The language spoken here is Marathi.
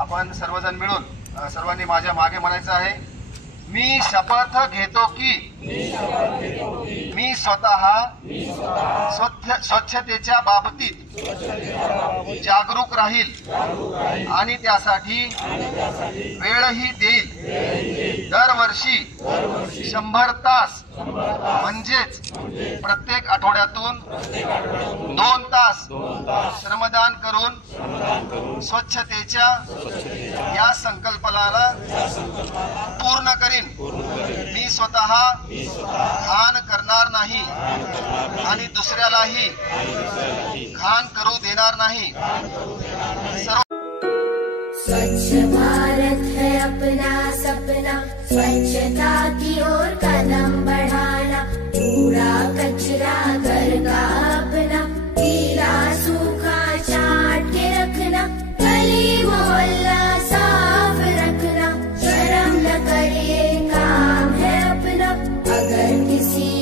आपण सर्वजण मिळून सर्वांनी माझ्या मागे म्हणायचं आहे, मी शपथ घेतो की मी स्वतः स्वच्छतेच्या बाबतीत जागरूक राहील आणि त्यासाठी वेळही देईल। दरवर्षी 100 तास म्हणजेच प्रत्येक आठवड्यातून 2 तास श्रमदान करून स्वच्छतेच्या या संकल्पनाला पूर्ण करीन। मी स्वतः घाण करणार नाही आणि दुसऱ्यालाही घाण करू देणार नाही। स्वच्छ भारत है अपना सपना, स्वच्छता की ओर कदम बढ़ाना, कूड़ा कचरा घर का अपना, गीला सूखा छांट के रखना, गली मोहल्ला साफ रखना, शर्म न करिए काम है अपना, अगर किसी